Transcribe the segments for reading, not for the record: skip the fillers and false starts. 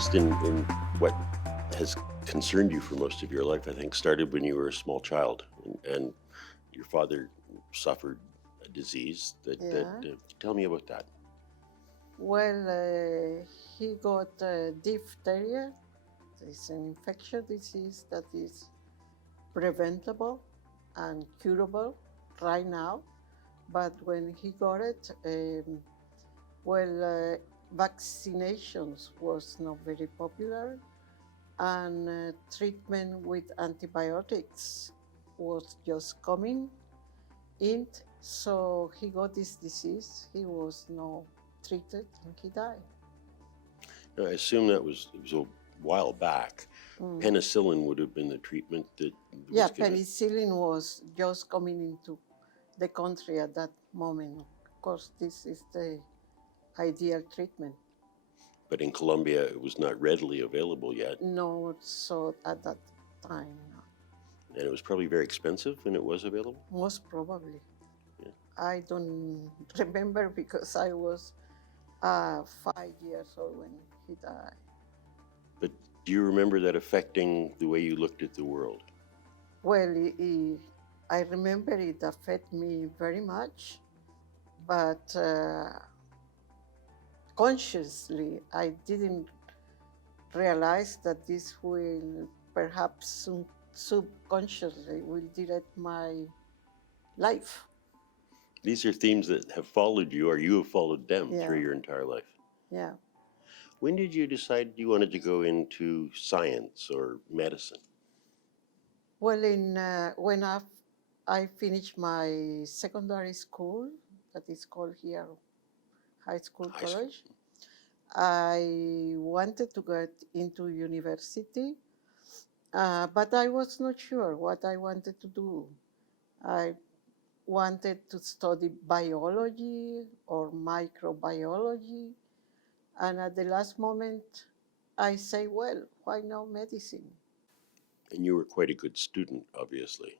interest in what has concerned you for most of your life, I think, started when you were a small child, and your father suffered a disease Yeah. tell me about that. Well, he got diphtheria. It's an infectious disease that is preventable and curable right now. But when he got it, vaccinations was not very popular, and treatment with antibiotics was just coming in. So he got this disease. He was not treated, and he died. Now, I assume it was a while back. Mm. Penicillin would have been the treatment that Yeah, was given. penicillin was just coming into the country at that moment. Of course, this is the ideal treatment. But in Colombia, it was not readily available yet, No, so at that time, no. and it was probably very expensive when it was available. Most probably. Yeah. I don't remember because I was 5 years old when he died. But do you remember that affecting the way you looked at the world? Well, I remember it affected me very much, but consciously I didn't realize that this will perhaps subconsciously will direct my life. These are themes that have followed you, or you have followed them Yeah, through your entire life. yeah. When did you decide you wanted to go into science or medicine? Well, when I finished my secondary school, that is called here high school High school. college, I wanted to get into university, but I was not sure what I wanted to do. I wanted to study biology or microbiology, and at the last moment, I say, well, why not medicine? And you were quite a good student, obviously.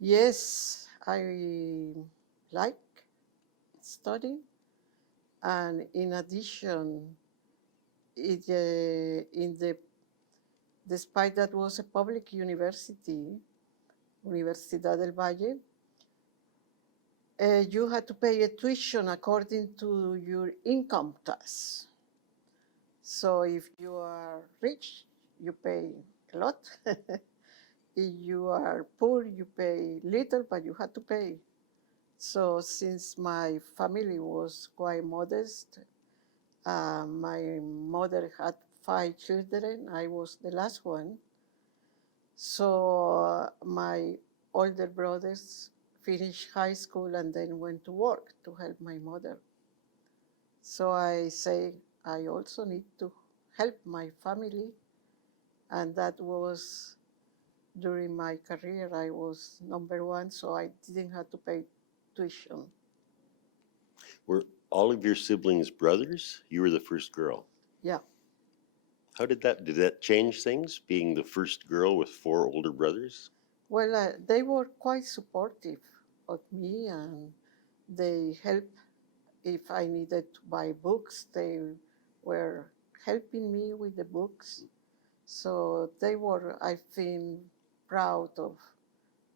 Yes, I like studying, and in addition, in the despite that was a public university, Universidad del Valle, you had to pay a tuition according to your income tax. So if you are rich, you pay a lot. If you are poor, you pay little, but you had to pay. So since my family was quite modest, my mother had 5 children. I was the last one. So my older brothers finished high school and then went to work to help my mother. So I say I also need to help my family, and that was during my career. I was number one, so I didn't have to pay tuition. Were all of your siblings brothers? You were the first girl. Yeah. How did that change things, being the first girl with four older brothers? Well, they were quite supportive of me, and they helped if I needed to buy books. They were helping me with the books. So they were, I feel, proud of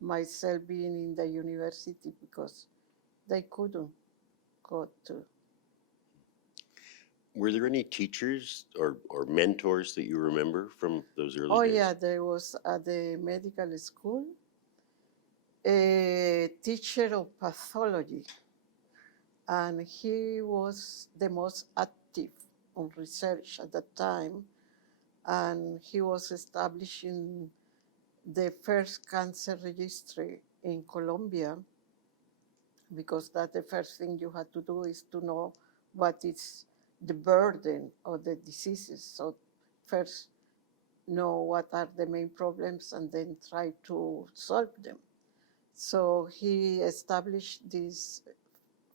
myself being in the university because they couldn't go to. Were there any teachers or mentors that you remember from those early Oh, days? yeah, there was at the medical school a teacher of pathology, and he was the most active on research at that time, and he was establishing the first cancer registry in Colombia, because that's the first thing you have to do is to know what is the burden of the diseases. So first know what are the main problems and then try to solve them. So he established this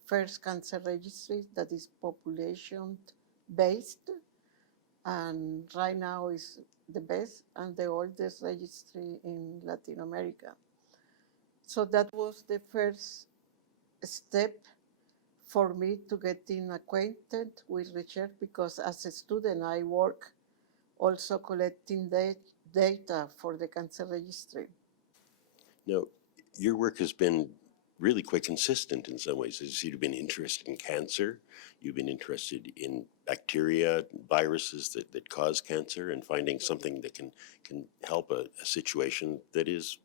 first cancer registry that is population based, and right now is the best and the oldest registry in Latin America. So that was the first step for me to getting acquainted with research, because as a student I work also collecting data for the cancer registry. Now, your work has been really quite consistent in some ways. As you've been interested in cancer, you've been interested in bacteria, viruses that cause cancer, and finding something that can help a situation that is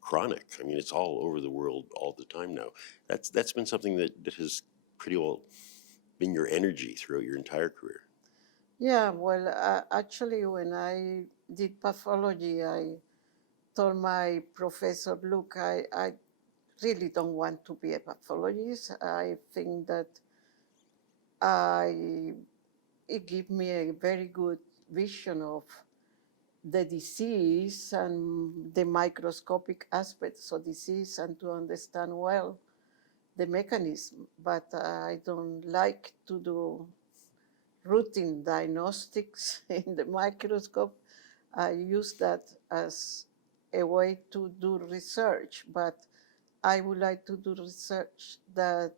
chronic. I mean, it's all over the world all the time now. That's been something that has pretty well been your energy throughout your entire career. Yeah, well, actually, when I did pathology, I told my professor, look, I really don't want to be a pathologist. I think that it gives me a very good vision of the disease and the microscopic aspects of disease and to understand well the mechanism. But I don't like to do routine diagnostics in the microscope. I use that as a way to do research, but I would like to do research that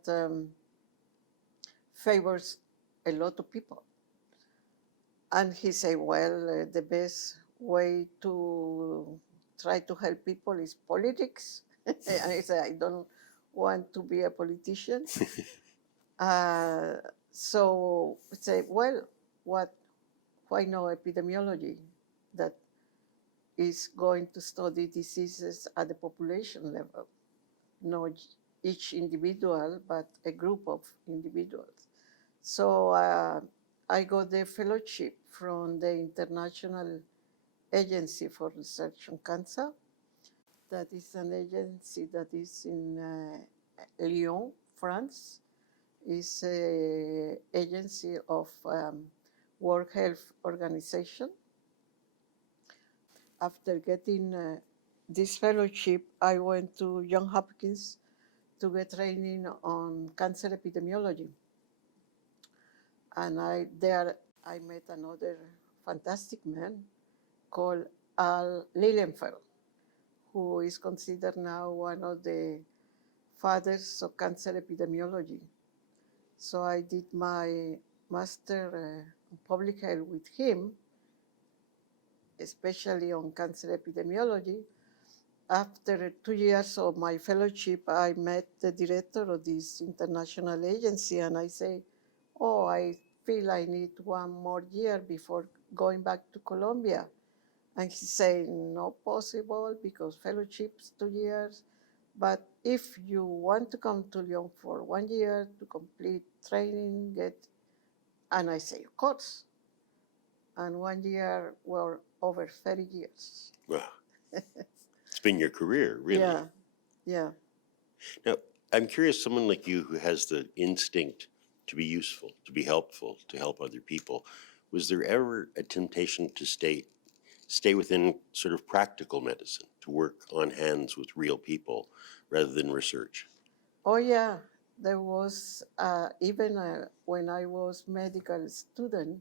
favors a lot of people. And he said, well, the best way to try to help people is politics. And I said, I don't want to be a politician. So I say, well, why no epidemiology that is going to study diseases at the population level, not each individual, but a group of individuals. So I got the fellowship from the International Agency for Research on Cancer. That is an agency that is in Lyon, France. It's an agency of World Health Organization. After getting this fellowship, I went to Johns Hopkins to get training on cancer epidemiology. And there I met another fantastic man called Al Lilienfeld, who is considered now one of the fathers of cancer epidemiology. So I did my master in public health with him, especially on cancer epidemiology. After 2 years of my fellowship, I met the director of this international agency, and I say, oh, I feel I need 1 more year before going back to Colombia. And he said, not possible because fellowship's 2 years. But if you want to come to Lyon for 1 year to complete training, and I say, of course. And 1 year were over 30 years. Wow. It's been your career, really. Yeah, yeah. Now, I'm curious, someone like you who has the instinct to be useful, to be helpful, to help other people, was there ever a temptation to stay within sort of practical medicine, to work on hands with real people rather than research? Oh, yeah. There was, even when I was medical student,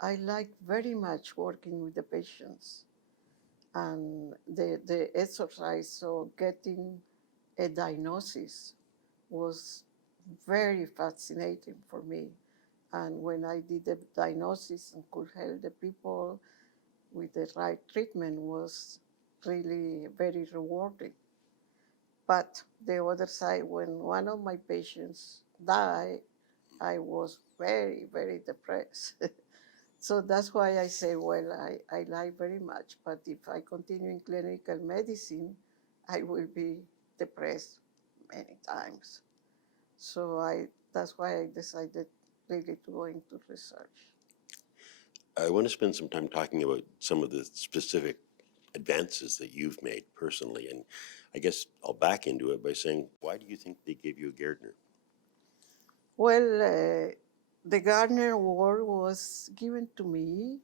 I liked very much working with the patients. And the exercise of getting a diagnosis was very fascinating for me. And when I did the diagnosis and could help the people with the right treatment was really very rewarding. But the other side, when one of my patients died, I was very, very depressed. So that's why I say, well, I like very much, but if I continue in clinical medicine, I will be depressed many times. So that's why I decided really to go into research. I want to spend some time talking about some of the specific advances that you've made personally. And I guess I'll back into it by saying, why do you think they gave you a Gairdner? Well, the Gairdner Award was given to me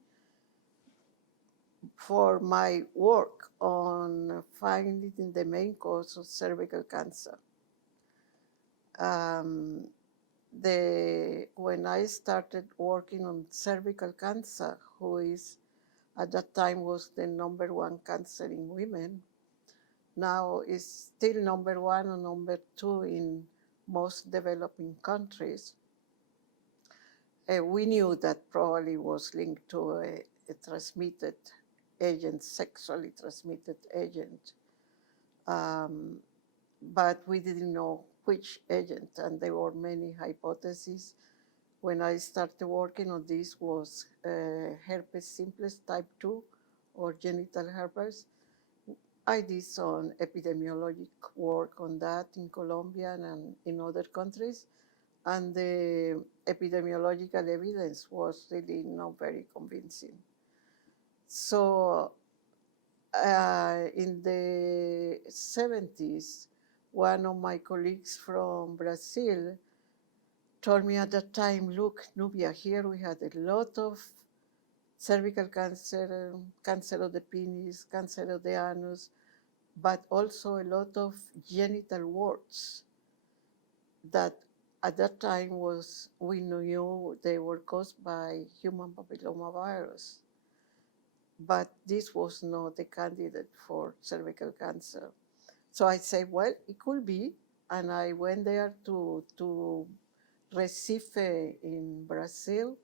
for my work on finding the main cause of cervical cancer. When I started working on cervical cancer, who is at that time was the #1 cancer in women, now is still #1 or #2 in most developing countries. We knew that probably was linked to transmitted agent, sexually transmitted agent. But we didn't know which agent, and there were many hypotheses. When I started working on this was herpes simplex type 2 or genital herpes. I did some epidemiologic work on that in Colombia and in other countries, and the epidemiological evidence was really not very convincing. So in the 70s, one of my colleagues from Brazil told me at that time, look, Nubia, here we had a lot of cervical cancer, cancer of the penis, cancer of the anus, but also a lot of genital warts that at that time we knew they were caused by human papillomavirus. But this was not a candidate for cervical cancer. So I said, well, it could be. And I went there to Recife in Brazil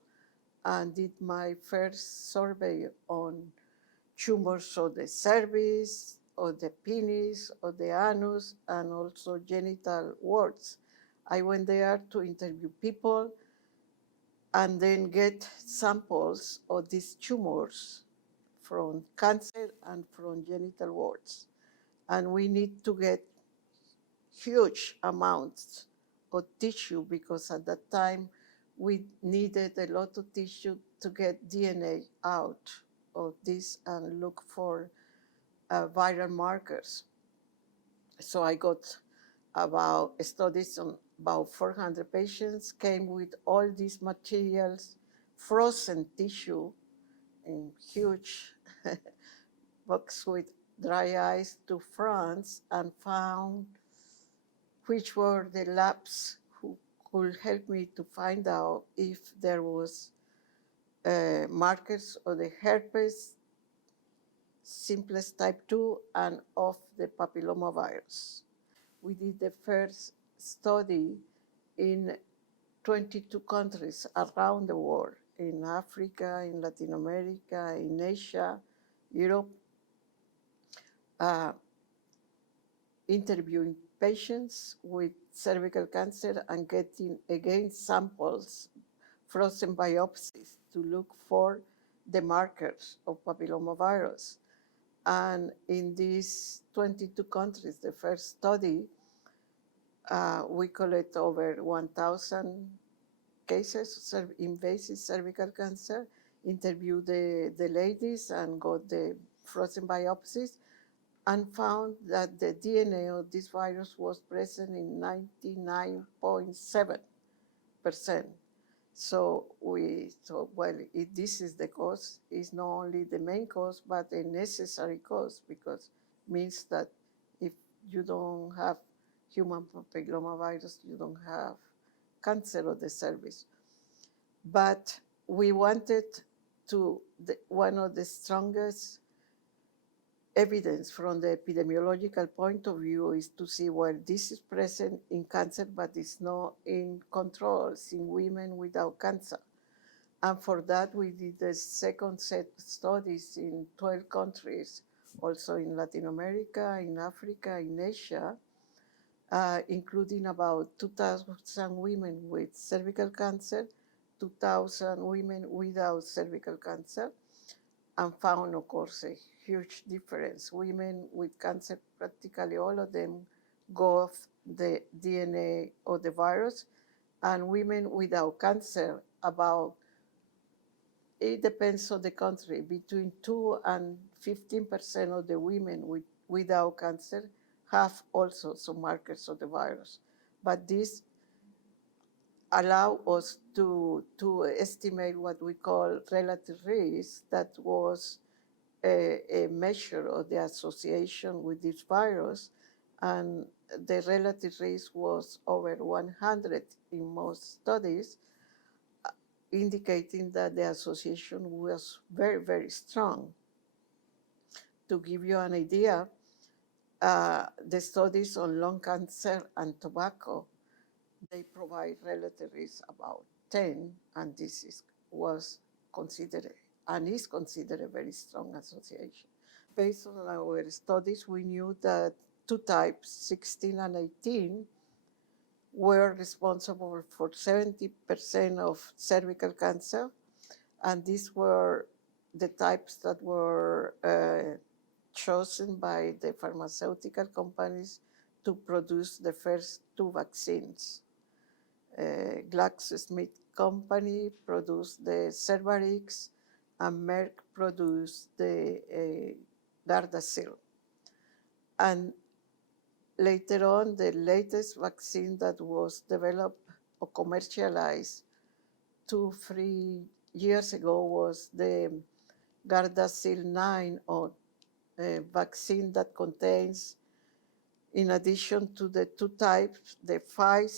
and did my first survey on tumors of the cervix, of the penis, of the anus, and also genital warts. I went there to interview people and then get samples of these tumors from cancer and from genital warts. And we need to get huge amounts of tissue because at that time we needed a lot of tissue to get DNA out of this and look for viral markers. So I got about studies on about 400 patients, came with all these materials, frozen tissue in huge box with dry ice to France, and found which were the labs who could help me to find out if there was markers of the herpes simplex type 2 and of the papillomavirus. We did the first study in 22 countries around the world, in Africa, in Latin America, in Asia, Europe, interviewing patients with cervical cancer and getting again samples, frozen biopsies, to look for the markers of papillomavirus. And in these 22 countries, the first study, we collect over 1,000 cases of invasive cervical cancer, interviewed the ladies and got the frozen biopsies, and found that the DNA of this virus was present in 99.7%. So we thought, well, if this is the cause, it's not only the main cause, but a necessary cause, because it means that if you don't have human papillomavirus, you don't have cancer of the cervix. But we wanted one of the strongest evidence from the epidemiological point of view is to see, well, this is present in cancer, but it's not in controls in women without cancer. And for that, we did the second set of studies in 12 countries, also in Latin America, in Africa, in Asia, including about 2,000 women with cervical cancer, 2,000 women without cervical cancer, and found, of course, a huge difference. Women with cancer, practically all of them go off the DNA of the virus, and women without cancer, about, it depends on the country, between 2 and 15% of the women without cancer have also some markers of the virus. But this allow us to estimate what we call relative risk. That was a measure of the association with this virus, and the relative risk was over 100 in most studies, indicating that the association was very, very strong. To give you an idea, the studies on lung cancer and tobacco, they provide relative risk about 10, and this was considered and is considered a very strong association. Based on our studies, we knew that two types, 16 and 18, were responsible for 70% of cervical cancer, and these were the types that were chosen by the pharmaceutical companies to produce the first two vaccines. GlaxoSmith company produced the Cervarix, and Merck produced the Gardasil. And later on, the latest vaccine that was developed or commercialized 2-3 years ago was the Gardasil 9, or a vaccine that contains, in addition to the two types, the 5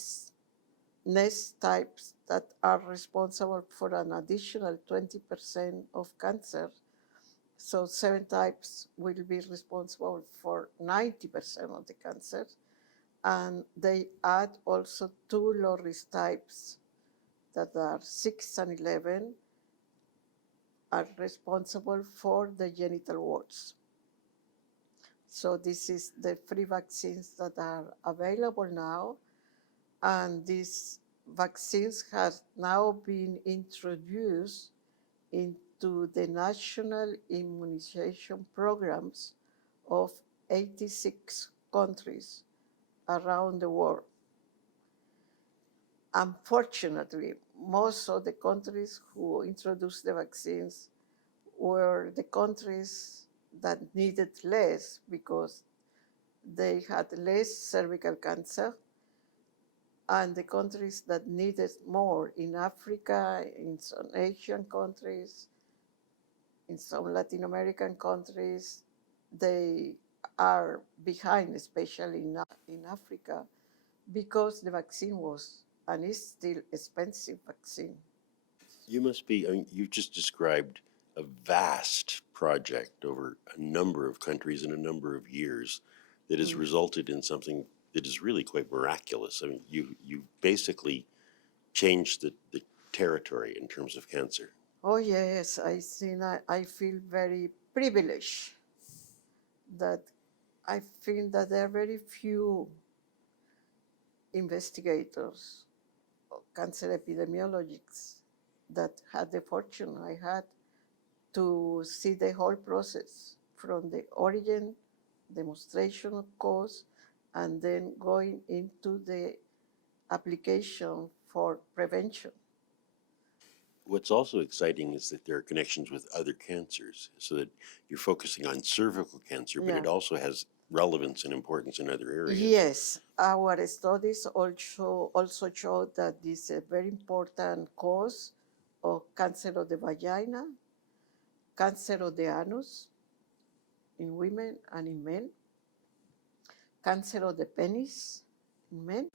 nest types that are responsible for an additional 20% of cancer. So 7 types will be responsible for 90% of the cancer. And they add also 2 laureates types that are 6 and 11 are responsible for the genital warts. So this is the 3 vaccines that are available now, and these vaccines have now been introduced into the national immunization programs of 86 countries around the world. Unfortunately, most of the countries who introduced the vaccines were the countries that needed less because they had less cervical cancer, and the countries that needed more in Africa, in some Asian countries, in some Latin American countries, they are behind, especially in Africa, because the vaccine was and is still expensive vaccine. You must be, I mean, you've just described a vast project over a number of countries in a number of years that has resulted in something that is really quite miraculous. I mean, you basically changed the territory in terms of cancer. Oh yes, I feel very privileged that I feel that there are very few investigators, or cancer epidemiologists, that had the fortune I had to see the whole process from the origin, demonstration of cause, and then going into the application for prevention. What's also exciting is that there are connections with other cancers, so that you're focusing on cervical cancer, but Yeah. it also has relevance and importance in other areas. Yes, our studies also show that this is a very important cause of cancer of the vagina, cancer of the anus in women and in men, cancer of the penis in men,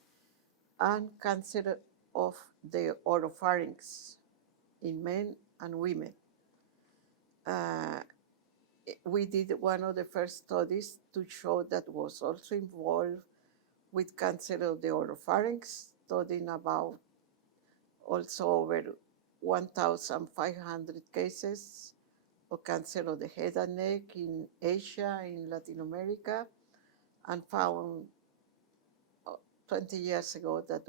and cancer of the oropharynx in men and women. We did one of the first studies to show that was also involved with cancer of the oropharynx, studying about also over 1,500 cases of cancer of the head and neck in Asia, in Latin America, and found 20 years ago that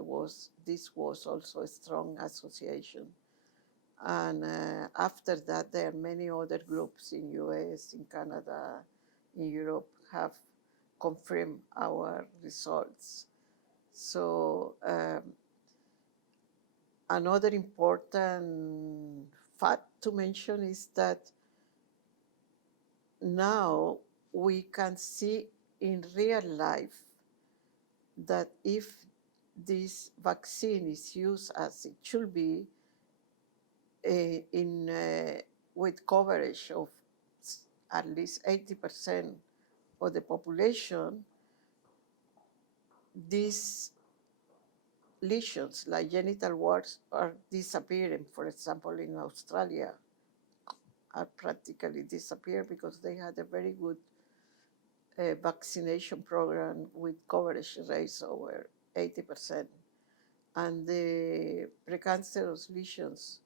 this was also a strong association. And after that, there are many other groups in US, in Canada, in Europe have confirmed our results. So another important fact to mention is that now we can see in real life that if this vaccine is used as it should be, with coverage of at least 80% of the population, these lesions like genital warts are disappearing. For example, in Australia, are practically disappeared because they had a very good vaccination program with coverage rates over 80%. And the precancerous lesions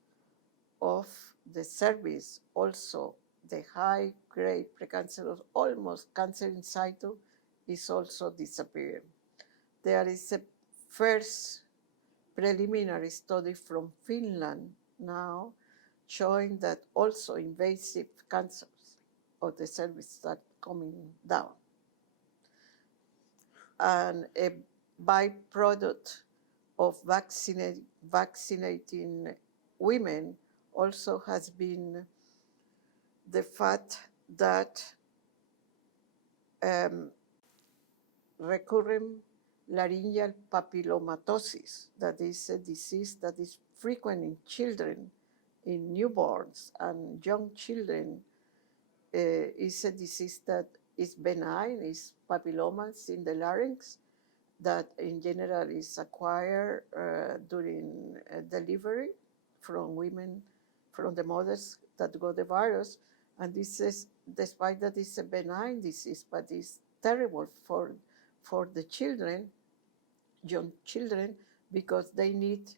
of the cervix, also the high-grade precancerous, almost cancer in situ, is also disappearing. There is a first preliminary study from Finland now showing that also invasive cancers of the cervix start coming down. And a byproduct of vaccinating women also has been the fact that recurrent laryngeal papillomatosis, that is a disease that is frequent in children, in newborns and young children, is a disease that is benign, is papillomas in the larynx, that in general is acquired during delivery from women, from the mothers that got the virus. And this is, despite that it's a benign disease, but it's terrible for the children, young children, because they need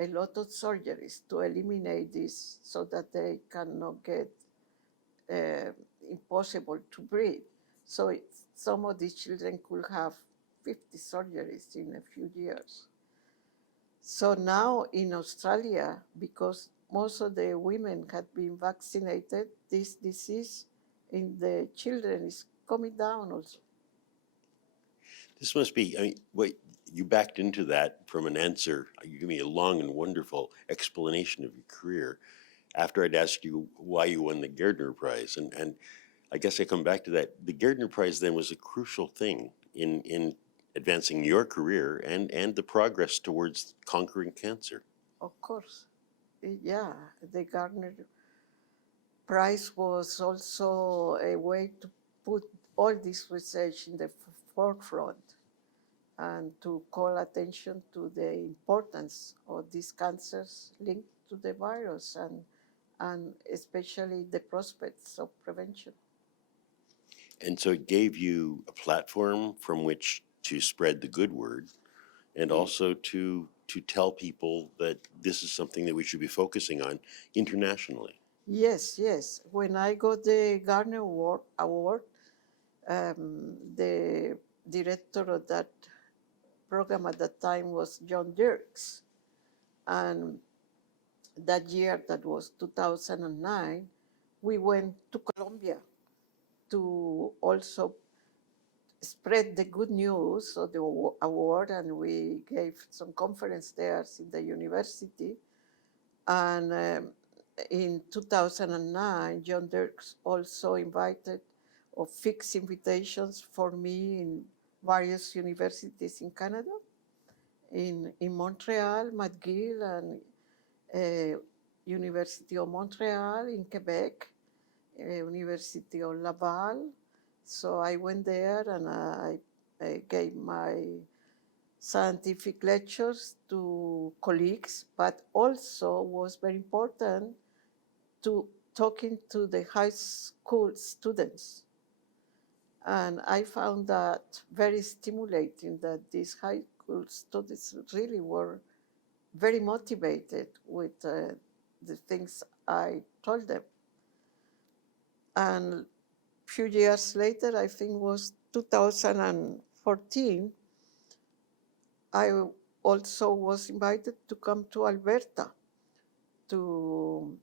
a lot of surgeries to eliminate this so that they cannot get impossible to breathe. So some of these children could have 50 surgeries in a few years. So now in Australia, because most of the women had been vaccinated, this disease in the children is coming down also. This must be, I mean, wait, you backed into that from an answer. You gave me a long and wonderful explanation of your career after I'd asked you why you won the Gairdner Prize. And I guess I come back to that. The Gairdner Prize then was a crucial thing in advancing your career and the progress towards conquering cancer. Of course, yeah, the Gairdner Prize was also a way to put all this research in the forefront and to call attention to the importance of these cancers linked to the virus and especially the prospects of prevention. And so it gave you a platform from which to spread the good word and also to tell people that this is something that we should be focusing on internationally. Yes, yes. When I got the Gairdner Award, the director of that program at that time was John Dirks. And that year, that was 2009, we went to Colombia to also spread the good news of the award, and we gave some conference there in the university. And in 2009, John Dirks also invited or fixed invitations for me in various universities in Canada, in Montreal, McGill, and University of Montreal, in Quebec, University of Laval. So I went there and I gave my scientific lectures to colleagues, but also was very important to talking to the high school students. And I found that very stimulating, that these high school students really were very motivated with the things I told them. And a few years later, I think it was 2014, I also was invited to come to Alberta, to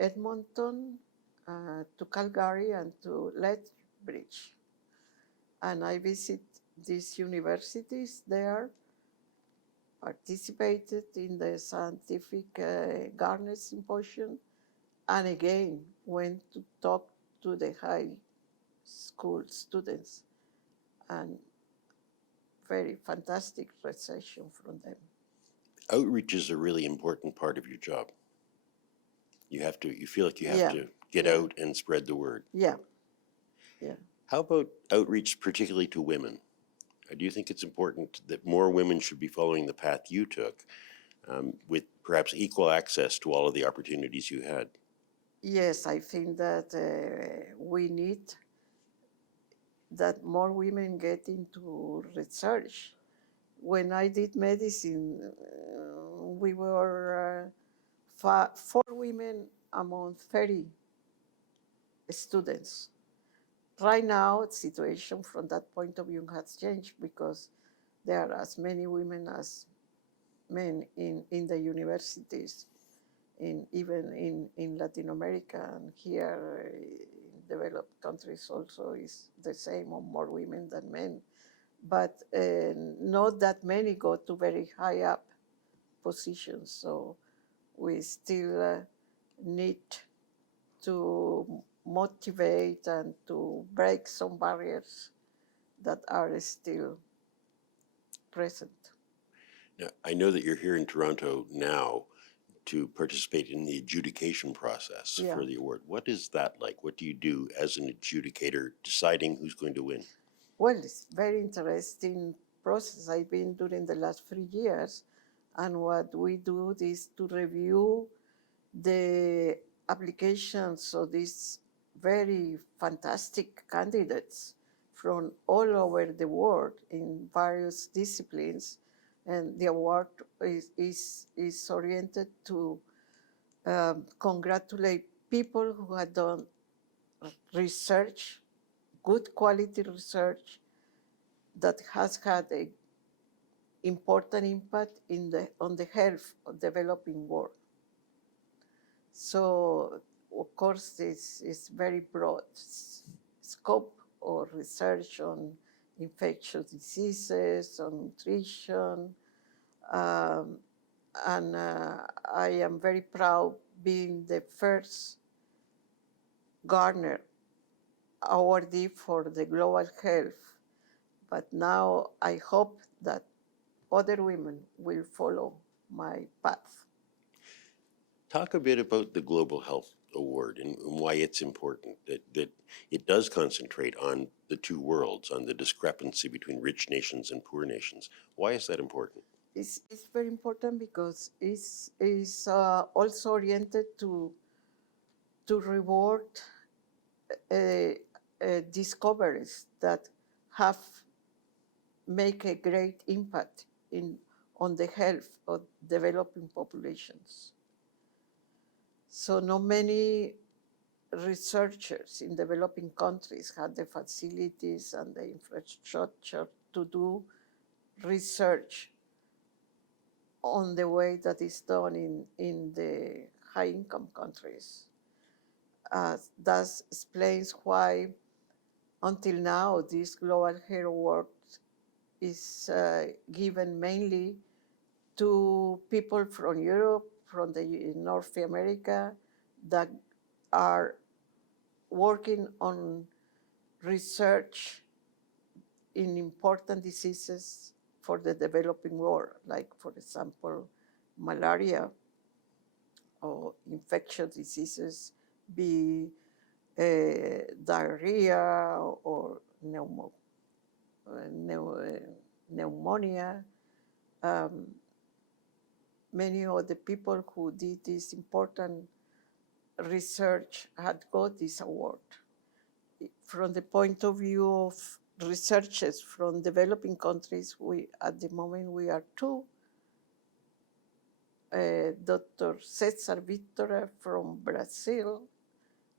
Edmonton, to Calgary, and to Lethbridge. And I visit these universities there, participated in the scientific Gairdner Symposium, and again went to talk to the high school students, and very fantastic reception from them. Outreach is a really important part of your job. You feel like you have Yeah, to get yeah. out and spread the word. Yeah, yeah. How about outreach, particularly to women? Do you think it's important that more women should be following the path you took, with perhaps equal access to all of the opportunities you had? Yes, I think that we need that more women get into research. When I did medicine, we were 4 women among 30 students. Right now, the situation from that point of view has changed because there are as many women as men in the universities, even in Latin America, and here in developed countries also is the same or more women than men. But not that many go to very high up positions, so we still need to motivate and to break some barriers that are still present. Now, I know that you're here in Toronto now to participate in the adjudication process Yeah. for the award. What is that like? What do you do as an adjudicator deciding who's going to win? Well, it's very interesting process I've been during the last 3 years, and what we do is to review the applications of these very fantastic candidates from all over the world in various disciplines, and the award is oriented to congratulate people who had done research, good quality research that has had an important impact on the health of developing world. So, of course, this is very broad scope of research on infectious diseases, on nutrition, um, and I am very proud being the first Gairdner awardee for the global health. But now I hope that other women will follow my path. Talk a bit about the Global Health Award and why it's important, that it does concentrate on the two worlds, on the discrepancy between rich nations and poor nations. Why is that important? It's very important because it's also oriented to reward uh, discoveries that have make a great impact on the health of developing populations. So not many researchers in developing countries have the facilities and the infrastructure to do research on the way that is done in the high-income countries. That explains why, until now, this Global Health Award is given mainly to people from Europe, from the North America, that are working on research in important diseases for the developing world, like, for example, malaria or infectious diseases, be diarrhea or pneumonia. Many of the people who did this important research had got this award. From the point of view of researchers from developing countries, at the moment we are two. Dr. Cesar Victor from Brazil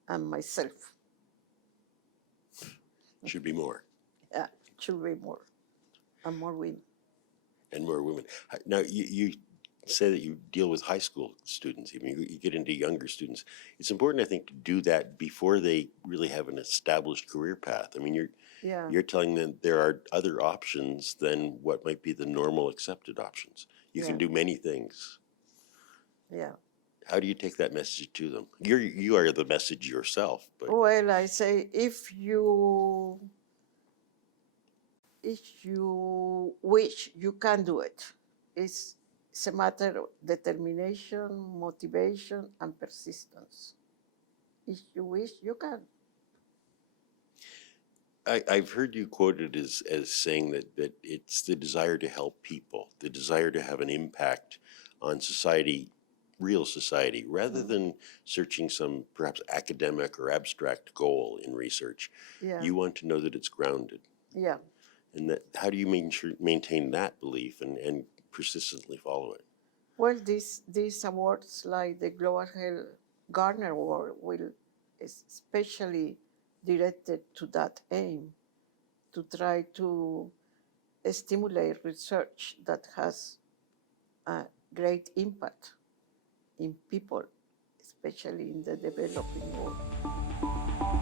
and myself. Should be more. Yeah, should be more, and more women. And more women. Now, you say that you deal with high school students, even you get into younger students. It's important, I think, to do that before they really have an established career path. I mean, you're telling them there are other options than what might be the normal accepted options. You can do many things. Yeah. How do you take that message to them? You are the message yourself, but Well, I say if you wish, you can do it. It's a matter of determination, motivation, and persistence. If you wish, you can. I've heard you quoted as saying that it's the desire to help people, the desire to have an impact on society, real society, rather than searching some perhaps academic or abstract goal in research. Yeah. You want to know that it's grounded. Yeah. And how do you maintain that belief and persistently follow it? Well, these awards, like the Global Health Gairdner Award will especially directed to that aim, to try to stimulate research that has a great impact in people, especially in the developing world.